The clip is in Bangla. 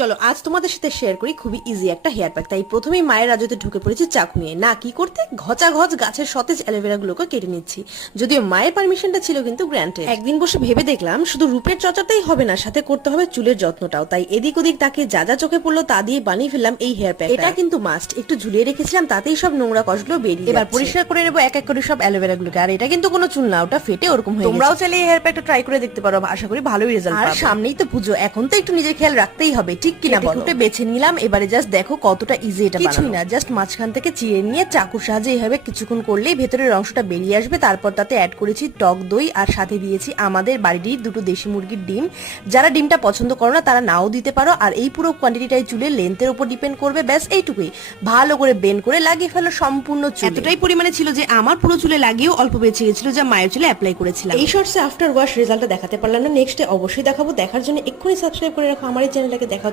চলো আজ তোমাদের সাথে শেয়ার করি খুবই ইজি একটা হেয়ার প্যাক। তাই প্রথমেই মায়ের রাজত্বে ঢুকে পড়েছি চাকু নিয়ে। না কি করতে, ঘচা ঘচ গাছের সতেজ অ্যালোভেরা গুলোকে কেটে নিচ্ছি। যদিও মায়ের পারমিশনটা ছিল কিন্তু গ্র্যান্টেড। একদিন বসে ভেবে দেখলাম শুধু রূপের চর্চাতেই হবে না, সাথে করতে হবে চুলের যত্নটাও। তাই এদিক ওদিক তাকে যা যা চোখে পড়লো তা দিয়ে বানিয়ে ফেললাম এই হেয়ার প্যাক। এটা কিন্তু মাস্ট, একটু ঝুলিয়ে রেখেছিলাম তাতেই সব নোংরা কষগুলো বেরিয়ে এবার পরিষ্কার করে নেবো এক এক করে সব অ্যালোভেরা গুলোকে। আর এটা কিন্তু কোনো চুল না, ওটা ফেটে ওরকম হয়ে তোমরাও চাইলে এই হেয়ার প্যাকটা ট্রাই করে দেখতে পারো, আশা করি ভালোই রেজাল্ট পাবে। আর সামনেই তো পুজো, এখন তো একটু নিজের খেয়াল রাখতেই হবে, ঠিক কিনা বলো? বেছে নিলাম, এবারে জাস্ট দেখো কতটা ইজি এটা। কিছুই না, জাস্ট মাঝখান থেকে চিড়ে নিয়ে চাকুর সাহায্যে এইভাবে কিছুক্ষণ করলেই ভেতরের অংশটা বেরিয়ে আসবে। তারপর তাতে অ্যাড করেছি টক দই আর সাথে দিয়েছি আমাদের বাড়িরই দুটো দেশি মুরগির ডিম। যারা ডিমটা পছন্দ করো না তারা নাও দিতে পারো। আর এই পুরো কোয়ান্টিটিটাই চুলের লেন্থের উপর ডিপেন্ড করবে। ব্যাস এইটুকুই, ভালো করে বেন্ড করে লাগিয়ে ফেলো সম্পূর্ণ চুল। এতটাই পরিমাণে ছিল যে আমার পুরো চুলে লাগিয়েও অল্প বেঁচে গেছিল, যা মায়ের চুলে অ্যাপ্লাই করেছিলাম। এই শর্টসে আফটার ওয়াশ রেজাল্টটা দেখাতে পারলাম না, নেক্সটে অবশ্যই দেখাবো। দেখার জন্য এক্ষুনি সাবস্ক্রাইব করে রাখো আমার এই চ্যানেলটাকে। দেখা